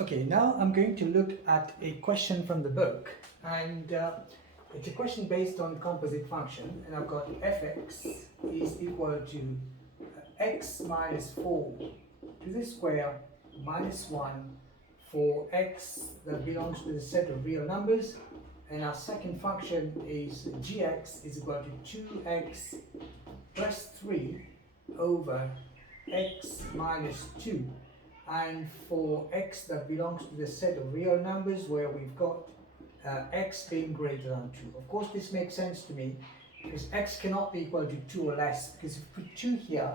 Okay, now I'm going to look at a question from the book, and it's a question based on composite function, and I've got fx is equal to x minus 4 to the square minus 1 for x that belongs to the set of real numbers, and our second function is gx is equal to 2x plus 3 over x minus 2. And for x that belongs to the set of real numbers where we've got x being greater than 2. Of course, this makes sense to me because x cannot be equal to 2 or less, because if you put 2 here,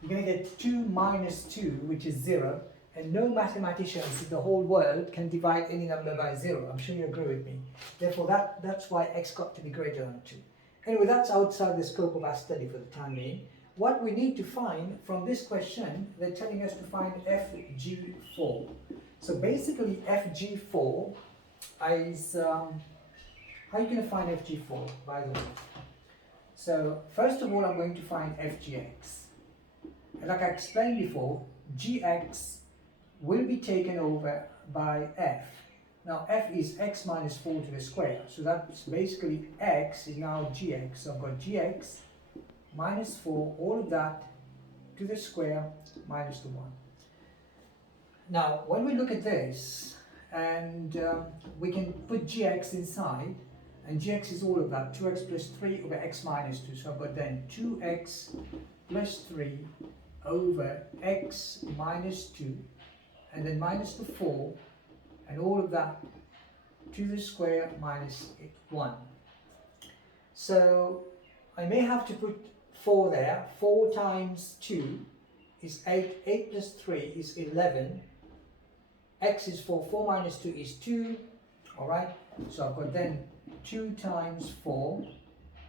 you're going to get 2 minus 2, which is 0, and no mathematicians in the whole world can divide any number by 0. I'm sure you agree with me. Therefore, that's why x got to be greater than 2. Anyway, that's outside the scope of our study for the time being. What we need to find from this question, they're telling us to find FG4. So basically FG4 is, how are you going to find FG4, by the way? So first of all, I'm going to find FGX. And like I explained before, GX will be taken over by F. Now F is x minus 4 to the square. So that's basically x is now GX. So I've got GX minus 4, all of that to the square minus the 1. Now, when we look at this, and we can put gx inside, and gx is all of that, 2x plus 3 over x minus 2. So I've got then 2x plus 3 over x minus 2, and then minus the 4, and all of that to the square minus 1. So I may have to put 4 there. 4 times 2 is 8. 8 plus 3 is 11. X is 4. 4 minus 2 is 2. Alright, so I've got then 2 times 4,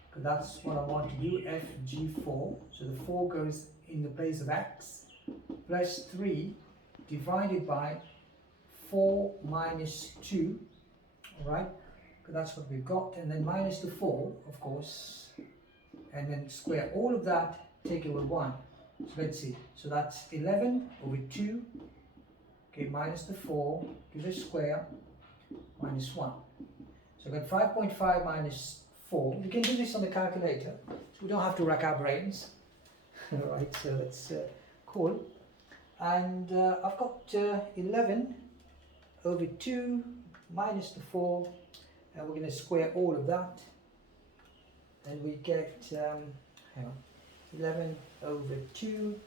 because that's what I want to do, FG4. So the 4 goes in the place of x, plus 3 divided by 4 minus 2. Alright, because that's what we've got. And then minus the 4, of course. And then square all of that, take away 1. So let's see. So that's 11 over 2. Okay, minus the 4 to the square minus 1. So I've got 5.5 minus 4. You can do this on the calculator, so we don't have to rack our brains. Alright, so let's call. And I've got 11 over 2 minus the 4. And we're going to square all of that. And we get 11 over 2,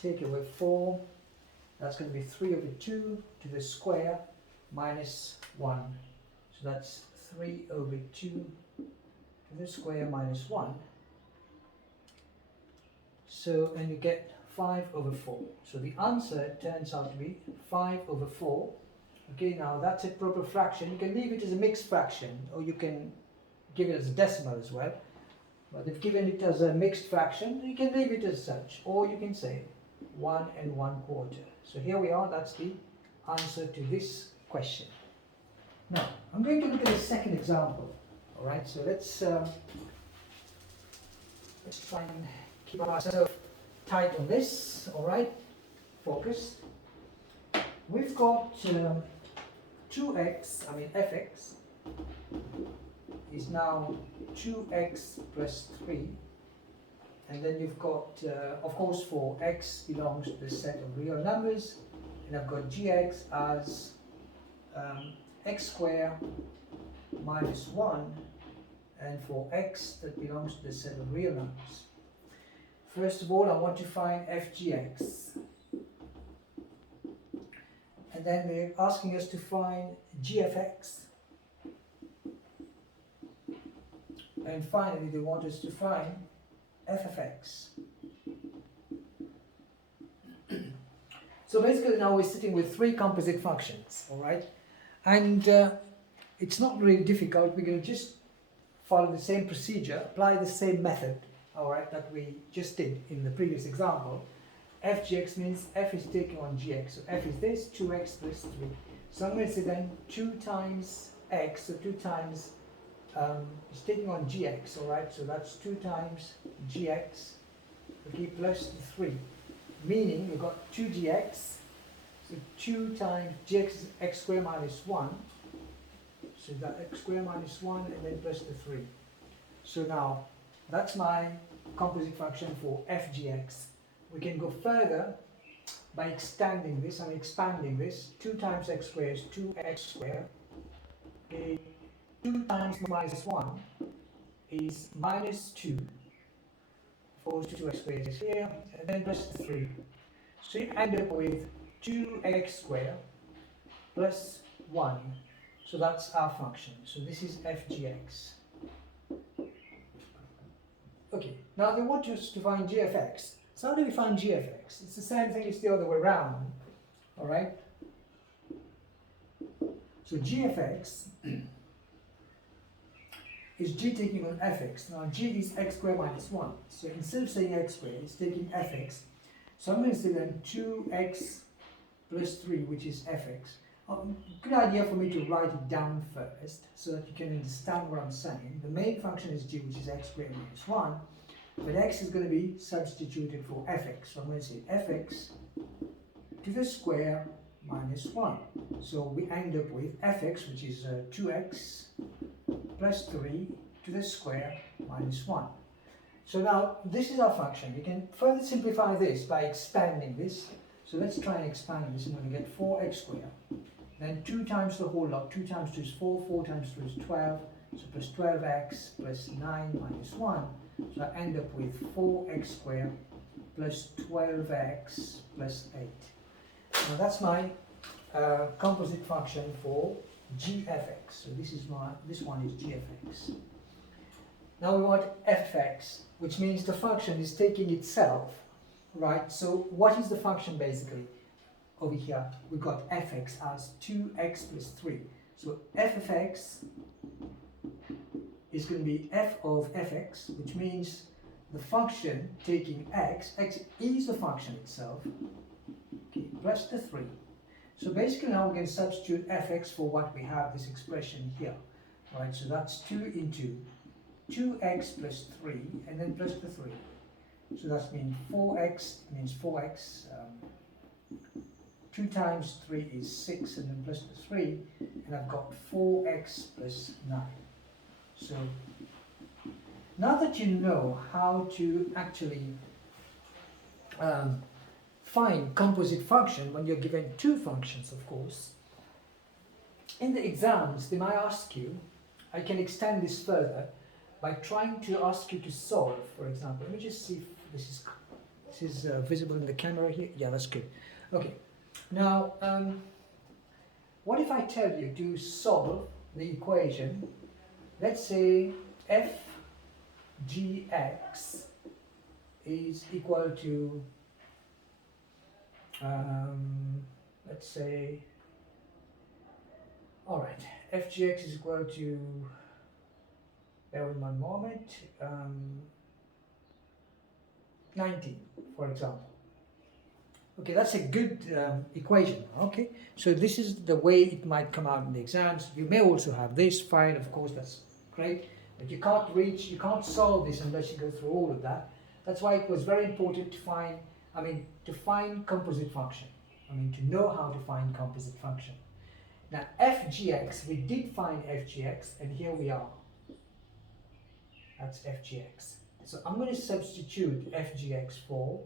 take away 4, that's going to be 3 over 2 to the square minus 1. So that's 3 over 2 to the square minus 1. So, and you get 5 over 4. So the answer turns out to be 5 over 4. Okay, now that's a proper fraction. You can leave it as a mixed fraction, or you can give it as a decimal as well. But if given it as a mixed fraction, you can leave it as such, or you can say 1 1/4. So here we are, that's the answer to this question. Now, I'm going to look at the second example. Alright, so let's try and keep ourselves tight on this, alright, focused. We've got fx is now 2x plus 3, and then you've got, of course, for x belongs to the set of real numbers, and I've got gx as x squared minus 1, and for x that belongs to the set of real numbers. First of all, I want to find fgx, and then they're asking us to find g of x. And finally, they want us to find f of x. So basically now we're sitting with 3 composite functions, alright? And it's not really difficult. We're going to just follow the same procedure, apply the same method, alright, that we just did in the previous example. Fgx means f is taking on gx. So f is this, 2x plus 3. So I'm going to say then 2 times x, so 2 times is taking on gx, alright, so that's 2 times gx, okay, plus 3, meaning we've got 2gx, so 2 times gx is x squared minus 1. So that x squared minus 1 and then plus the 3. So now that's my composite function for f gx. We can go further by extending this and expanding this. 2 times x squared is 2x squared. 2 times minus 1 is minus 2. Falls to 2x squared is here, and then plus 3. So you end up with 2x squared plus 1. So that's our function. So this is f gx. Okay, now they want us to find g of x. So how do we find g of x? It's the same thing as the other way around. Alright? So g of x is g taking on fx. Now g is x squared minus 1. So instead of saying x squared, it's taking fx. So I'm going to say then 2x plus 3, which is fx. Good idea for me to write it down first, so that you can understand what I'm saying. The main function is g, which is x squared minus 1. But x is going to be substituted for fx. So I'm going to say fx to the square minus 1. So we end up with fx, which is 2x plus 3 to the square minus 1. So now this is our function. We can further simplify this by expanding this. So let's try and expand this. I'm going to get 4x squared. Then 2 times the whole lot. 2 times 2 is 4. 4 times 2 is 12. So plus 12x plus 9 minus 1. So I end up with 4x squared plus 12x plus 8. Now that's my composite function for g of x. So this one is g of x. Now we want fx, which means the function is taking itself, right? So what is the function basically? Over here we've got fx as 2x plus 3. So f of x is going to be f of fx, which means the function taking x is the function itself, okay, plus the 3. So basically now we can substitute fx for what we have, this expression here, right? So that's 2 into 2x plus 3 and then plus the 3. So that means 4x, 2 times 3 is 6 and then plus the 3, and I've got 4x plus 9. So now that you know how to actually find composite function when you're given two functions, of course, in the exams they might ask you, I can extend this further by trying to ask you to solve, for example. Let me just see if this is visible in the camera here. Yeah, that's good. Okay. Now, what if I tell you to solve the equation? Let's say f gx is equal to, let's say, all right, f gx is equal to, bear with 1 moment, 19, for example. Okay, that's a good equation. Okay, so this is the way it might come out in the exams. You may also have this, fine, of course, that's great, but you can't solve this unless you go through all of that. That's why it was very important to find composite function. To know how to find composite function. Now fgx, we did find fgx, and here we are. That's fgx. So I'm going to substitute fgx for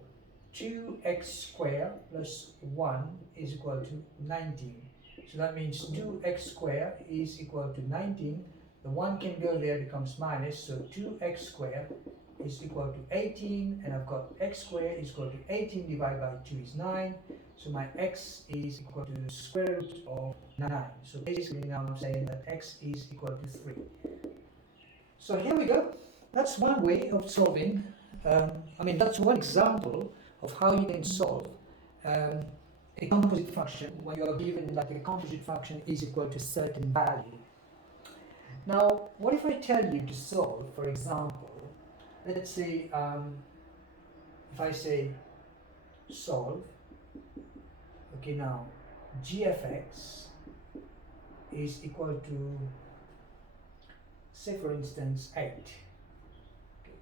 2x squared plus 1 is equal to 19. So that means 2x squared is equal to 19. The 1 can go there, becomes minus, so 2x squared is equal to 18, and I've got x squared is equal to 18 divided by 2 is 9. So my x is equal to the square root of 9. So basically now I'm saying that x is equal to 3. So here we go. That's one way of solving, that's one example of how you can solve a composite function when you are given that the composite function is equal to a certain value. Now, what if I tell you to solve, for example, let's say, if I say solve, okay, now g of x is equal to, say for instance, 8. Okay.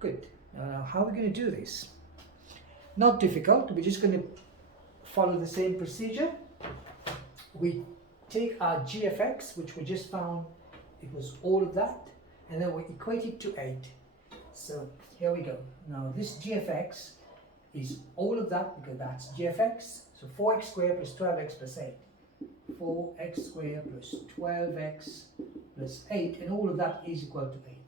Good. Now, how are we going to do this? Not difficult. We're just going to follow the same procedure. We take our g of x, which we just found, it was all of that, and then we equate it to 8. So here we go. Now this g of x is all of that, because that's g of x. So 4x squared plus 12x plus 8. 4x squared plus 12x plus 8, and all of that is equal to 8.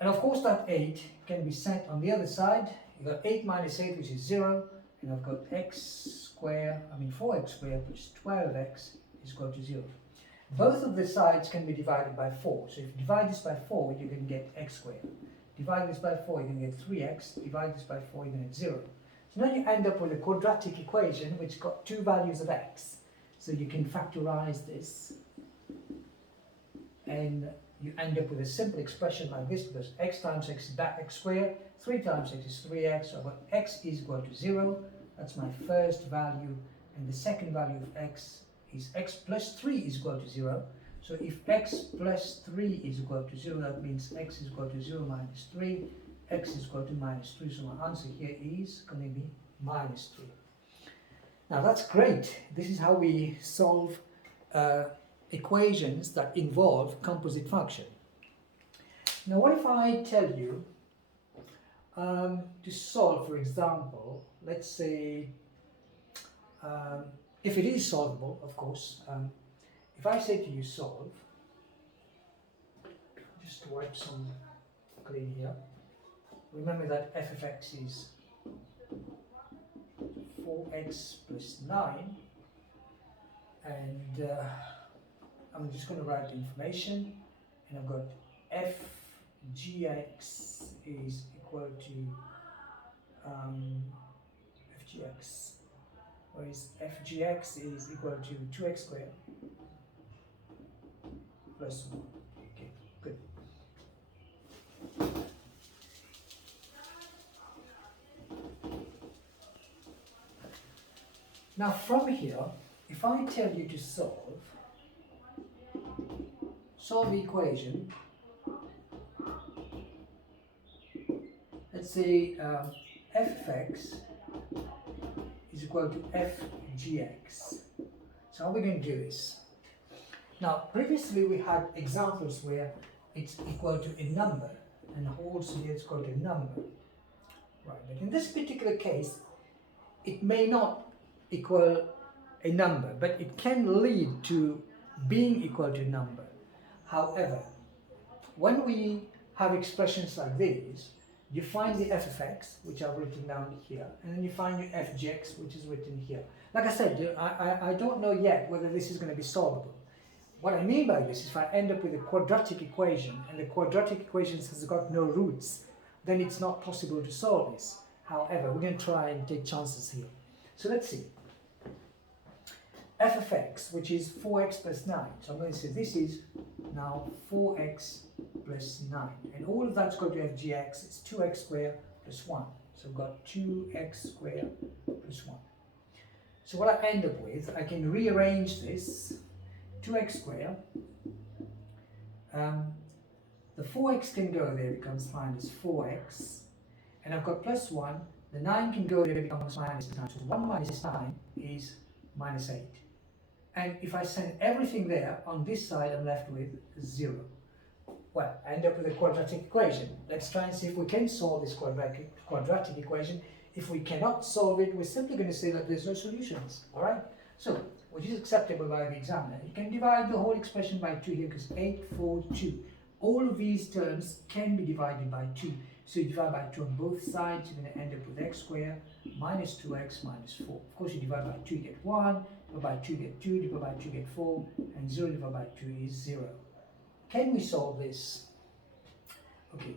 And of course that 8 can be sent on the other side. You've got 8 minus 8, which is 0, and I've got 4x squared plus 12x is equal to 0. Both of the sides can be divided by 4. So if you divide this by 4, you can get x squared. Divide this by 4, you can get 3x. Divide this by 4, you can get 0. So now you end up with a quadratic equation which got two values of x. So you can factorize this, and you end up with a simple expression like this, because x times x is that x squared, 3 times x is 3x, so I've got x is equal to 0. That's my first value, and the second value of x is x plus 3 is equal to 0. So if x plus 3 is equal to 0, that means x is equal to 0 minus 3, x is equal to minus 3, so my answer here is going to be minus 3. Now that's great. This is how we solve equations that involve composite function. Now what if I tell you to solve, for example, let's say, if it is solvable, of course, if I say to you solve, just to wipe some clean here, remember that f of x is 4x plus 9, and I'm just going to write the information, and I've got f gx is equal to fgx, whereas fgx is equal to 2x squared plus 1. Okay, good. Now from here, if I tell you to solve the equation, let's say f of x is equal to f gx. So how are we going to do this? Now previously we had examples where it's equal to a number, and also here it's equal to a number. Right, but in this particular case, it may not equal a number, but it can lead to being equal to a number. However, when we have expressions like these, you find the f of x, which I've written down here, and then you find your f gx, which is written here. Like I said, I don't know yet whether this is going to be solvable. What I mean by this is if I end up with a quadratic equation, and the quadratic equation has got no roots, then it's not possible to solve this. However, we're going to try and take chances here. So let's see. F of x, which is 4x plus 9. So I'm going to say this is now 4x plus 9. And all of that's going to f gx. It's 2x squared plus 1. So I've got 2x squared plus 1. So what I end up with, I can rearrange this. 2x squared. The 4x can go there, becomes minus 4x. And I've got plus 1. The 9 can go there, becomes minus 9. So 1 minus 9 is minus 8. And if I send everything there, on this side I'm left with 0. Well, I end up with a quadratic equation. Let's try and see if we can solve this quadratic equation. If we cannot solve it, we're simply going to say that there's no solutions. Alright? So, which is acceptable by the examiner. You can divide the whole expression by 2 here, because 8, 4, 2. All of these terms can be divided by 2. So you divide by 2 on both sides, you're going to end up with x squared minus 2x minus 4. Of course, you divide by 2, you get 1. Divide by 2, get 2. Divide by 2, get 4. And 0 divided by 2 is 0. Can we solve this? Okay,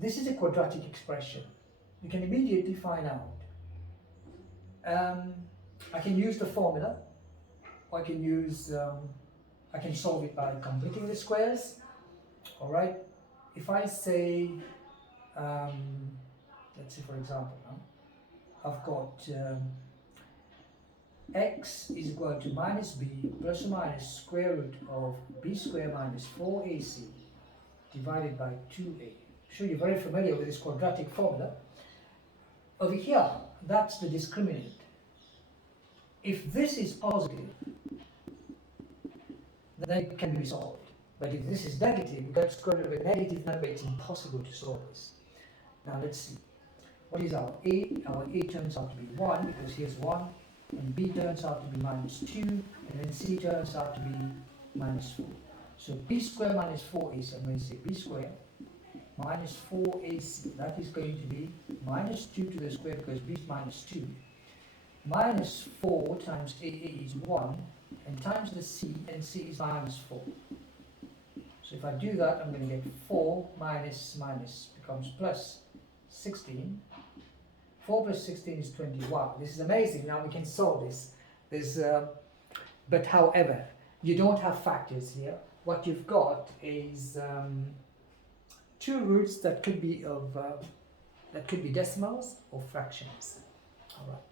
this is a quadratic expression. You can immediately find out. I can use the formula, or I can use, I can solve it by completing the squares. Alright, if I say, let's say for example, I've got x is equal to minus b plus or minus square root of b squared minus 4ac divided by 2a. I'm sure you're very familiar with this quadratic formula. Over here, that's the discriminant. if this is positive, then it can be solved. But if this is negative, we've got square root of a negative number, it's impossible to solve this. Now let's see. What is our A? Our A turns out to be 1, because here's 1, and B turns out to be minus 2, and then C turns out to be minus 4. So B squared minus 4AC, I'm going to say B squared minus 4AC, that is going to be minus 2 to the square, because B is minus 2, minus 4 times AA is 1, and times the C, and C is minus 4. So if I do that, I'm going to get 4 minus minus becomes plus 16. 4 plus 16 is 20. Wow, this is amazing. Now we can solve this. But however, you don't have factors here. What you've got is two roots that could be decimals or fractions. All right.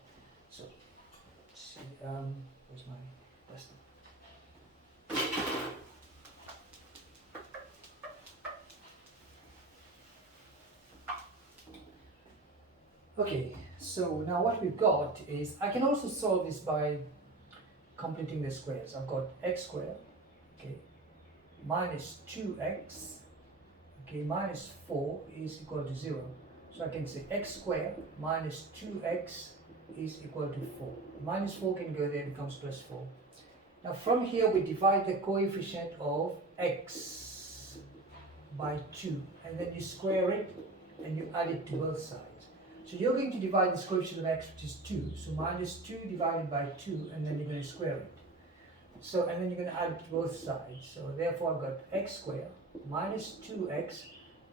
So let's see. Where's my duster? Okay, so now what we've got is, I can also solve this by completing the squares. I've got x squared, okay, minus 2x, okay, minus 4 is equal to 0. So I can say x squared minus 2x is equal to 4. Minus 4 can go there, it becomes plus 4. Now from here we divide the coefficient of x by 2, and then you square it and you add it to both sides. So you're going to divide this coefficient of x, which is 2, so minus 2 divided by 2, and then you're going to square it. So, and then you're going to add it to both sides. So therefore I've got x squared minus 2x,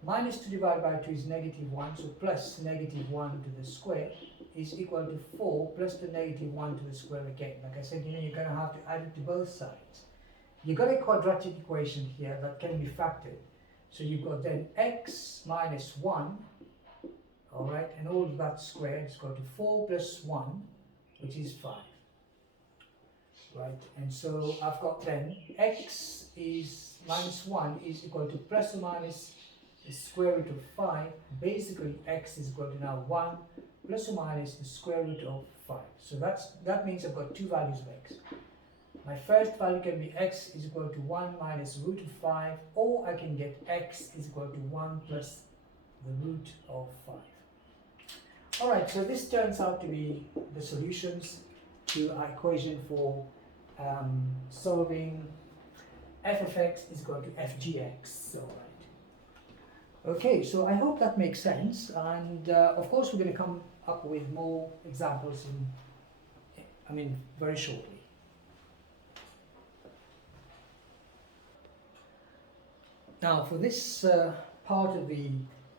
minus 2 divided by 2 is negative 1, so plus negative 1 to the square is equal to 4 plus the negative 1 to the square again. Like I said, you're going to have to add it to both sides. You've got a quadratic equation here that can be factored. So you've got then x minus 1, alright, and all of that squared is equal to 4 plus 1, which is 5. Right, and so I've got then x is minus 1 is equal to plus or minus the square root of 5. Basically x is equal to now 1 plus or minus the square root of 5. So that means I've got two values of x. My first value can be x is equal to 1 minus root of 5, or I can get x is equal to 1 plus the root of 5. Alright, so this turns out to be the solutions to our equation for solving f of x is equal to f g x. Alright. Okay, so I hope that makes sense, and of course we're going to come up with more examples very shortly. Now for this part of the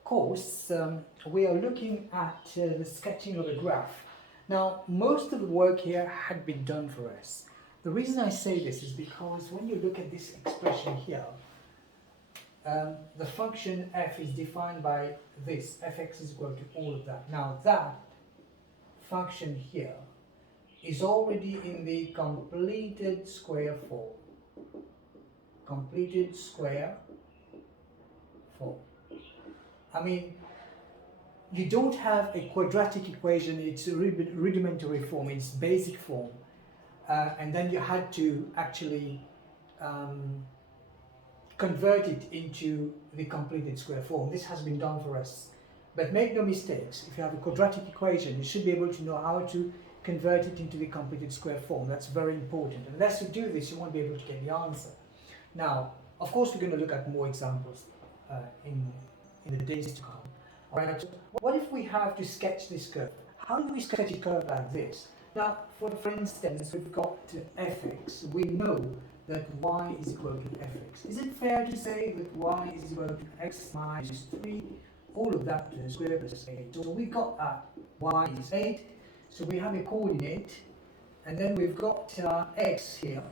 course, we are looking at the sketching of a graph. Now most of the work here had been done for us. The reason I say this is because when you look at this expression here, the function f is defined by this, fx is equal to all of that. Now that function here is already in the completed square form. Completed square form. I mean, you don't have a quadratic equation, it's a rudimentary form, it's basic form. And then you had to actually convert it into the completed square form. This has been done for us. But make no mistakes, if you have a quadratic equation, you should be able to know how to convert it into the completed square form. That's very important. Unless you do this, you won't be able to get the answer. Now, of course, we're going to look at more examples in the days to come. All right, so what if we have to sketch this curve? How do we sketch a curve like this? Now, for instance, we've got fx. We know that y is equal to fx. Is it fair to say that y is equal to x minus 3, all of that to the square plus 8? So we got that y is 8, so we have a coordinate, and then we've got x here,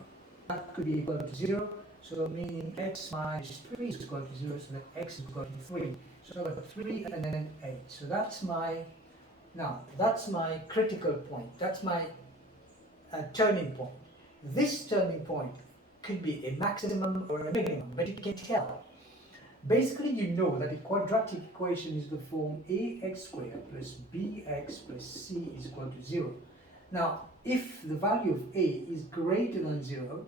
that could be equal to 0, so meaning x minus 3 is equal to 0, so that x is equal to 3. So I've got 3 and then 8, so that's my critical point, that's my turning point. This turning point could be a maximum or a minimum, but you can tell. Basically, you know that a quadratic equation is the form ax squared plus bx plus c is equal to 0. Now, if the value of a is greater than 0,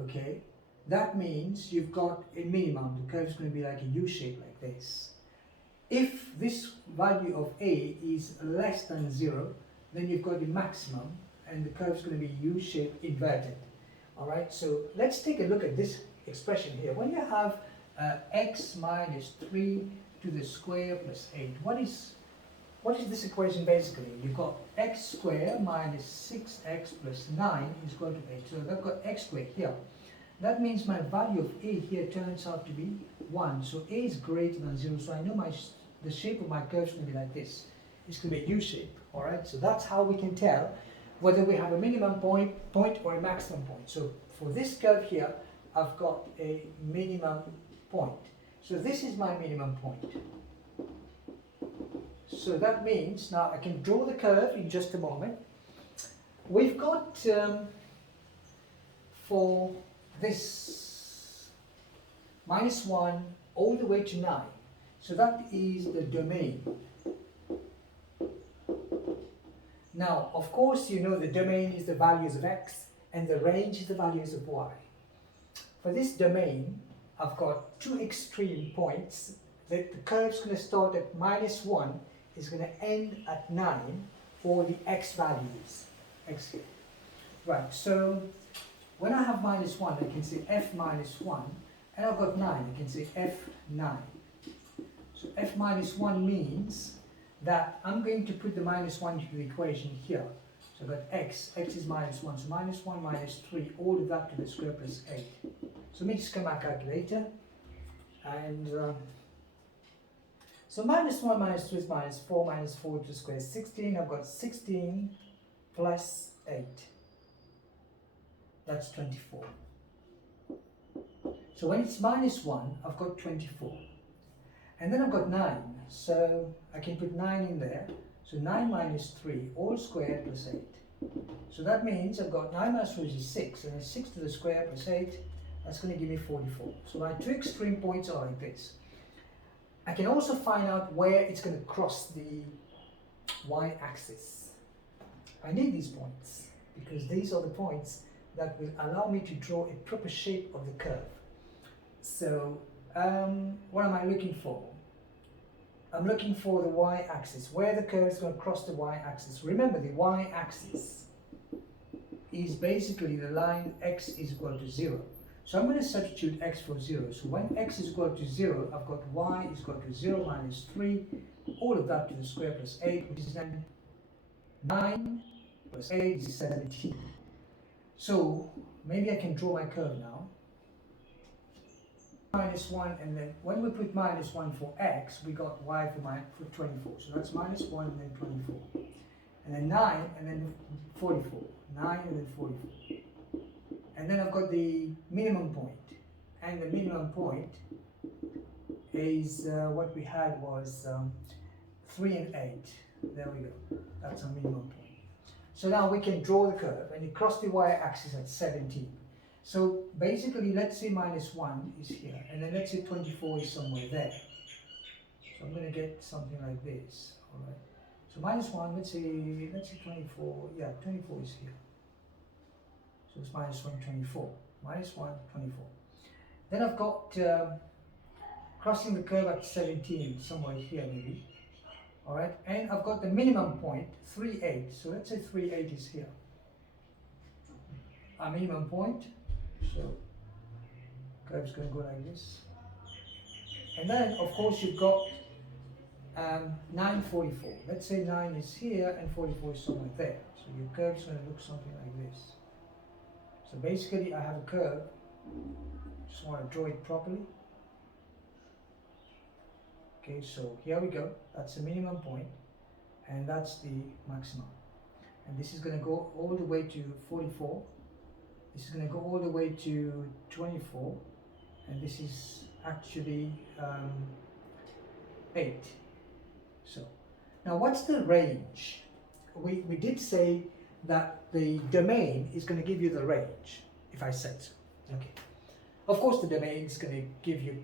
okay, that means you've got a minimum. The curve is going to be like a U shape like this. If this value of a is less than 0, then you've got the maximum, and the curve is going to be U shape inverted. All right, so let's take a look at this expression here. When you have x minus 3 to the square plus 8, what is this equation basically? You've got x squared minus 6x plus 9 is equal to 8. So I've got x squared here. That means my value of a here turns out to be 1. So a is greater than 0. So I know the shape of my curve is going to be like this. It's going to be a U shape. All right. So that's how we can tell whether we have a minimum point or a maximum point. So for this curve here, I've got a minimum point. So this is my minimum point. So that means now I can draw the curve in just a moment. We've got for this -1 all the way to 9. So that is the domain. Now, of course, you know the domain is the values of x and the range is the values of y. For this domain, I've got two extreme points. The curve's going to start at -1, is going to end at 9 for the x values. Right, so when I have -1, I can say f minus 1, and I've got 9, I can say f9. So f minus 1 means that I'm going to put the -1 into the equation here. So I've got x is -1, so -1 minus 3, all of that to the square plus 8. So let me just get my calculator, and so -1 minus 2 is -4 to the square is 16. I've got 16 plus 8. That's 24. So when it's -1, I've got 24. And then I've got 9. So I can put 9 in there. So 9 minus 3, all squared plus 8. So that means I've got 9 minus 3 is 6. And then 6 to the square plus 8, that's going to give me 44. So my two extreme points are like this. I can also find out where it's going to cross the y-axis. I need these points because these are the points that will allow me to draw a proper shape of the curve. So what am I looking for? I'm looking for the y-axis, where the curve is going to cross the y-axis. Remember, the y-axis is basically the line x is equal to 0. So I'm going to substitute x for 0. So when x is equal to 0, I've got y is equal to 0 minus 3, all of that to the square plus 8, which is then 9 plus 8 is 17. So maybe I can draw my curve now. -1, and then when we put -1 for x, we got y for 24. So that's -1 and then 24. And then 9 and then 44. 9 and then 44. And then I've got the minimum point. And the minimum point is what we had was 3 and 8. There we go. That's our minimum point. So now we can draw the curve, and it crossed the y-axis at 17. So basically, let's say -1 is here, and then let's say 24 is somewhere there. So I'm going to get something like this. All right. So -1, let's say 24. Yeah, 24 is here. So it's -1, 24. -1, 24. Then I've got crossing the curve at 17, somewhere here maybe. All right, and I've got the minimum point, 3, 8. So let's say 3, 8 is here. Our minimum point. So curve's going to go like this. And then, of course, you've got 9, 44. Let's say 9 is here and 44 is somewhere there. So your curve's going to look something like this. So basically, I have a curve. Just want to draw it properly. Okay, so here we go. That's the minimum point, and that's the maximum. And this is going to go all the way to 44. This is going to go all the way to 24, and this is actually 8. So now what's the range? We did say that the domain is going to give you the range, if I said so. Okay. Of course, the domain is going to give you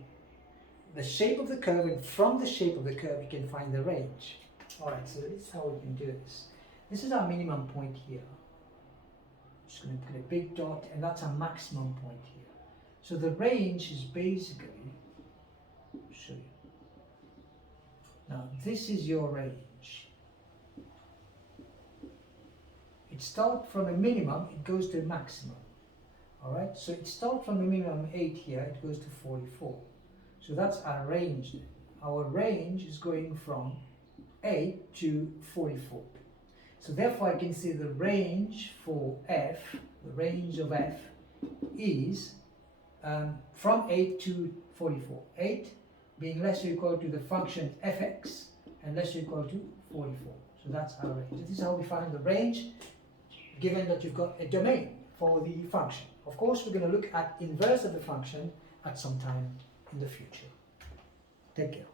the shape of the curve, and from the shape of the curve you can find the range. Alright, so this is how we can do this. This is our minimum point here. Just going to put a big dot, and that's our maximum point here. So the range is basically, I'll show you. Now this is your range. It starts from a minimum, it goes to a maximum. Alright, so it starts from a minimum 8 here, it goes to 44. So that's our range. Our range is going from 8 to 44. So therefore I can say the range for f, the range of f is from 8 to 44. 8 being less or equal to the function fx and less or equal to 44. So that's our range. This is how we find the range given that you've got a domain for the function. Of course, we're going to look at inverse of the function at some time in the future. Take care.